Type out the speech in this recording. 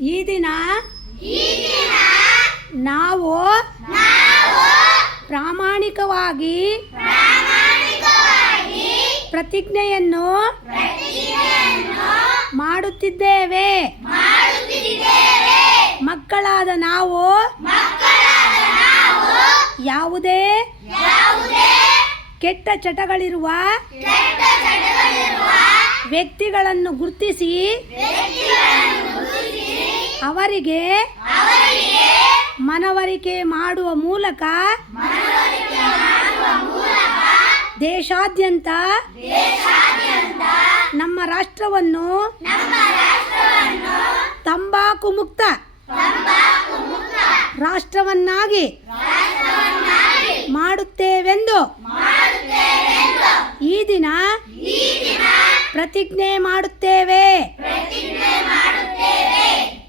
ಈ ದಿನ ನಾವು ಪ್ರಾಮಾಣಿಕವಾಗಿ ಪ್ರತಿಜ್ಞೆಯನ್ನು ಮಾಡುತ್ತಿದ್ದೇವೆ. ಮಕ್ಕಳಾದ ನಾವು ಯಾವುದೇ ಕೆಟ್ಟ ಚಟಗಳಿರುವ ವ್ಯಕ್ತಿಗಳನ್ನು ಗುರುತಿಸಿ ಅವರಿಗೆ ಮನವರಿಕೆ ಮಾಡುವ ಮೂಲಕ ದೇಶಾದ್ಯಂತ ನಮ್ಮ ರಾಷ್ಟ್ರವನ್ನು ತಂಬಾಕು ಮುಕ್ತ ರಾಷ್ಟ್ರವನ್ನಾಗಿ ಮಾಡುತ್ತೇವೆಂದು ಈ ದಿನ ಪ್ರತಿಜ್ಞೆ ಮಾಡುತ್ತೇವೆ.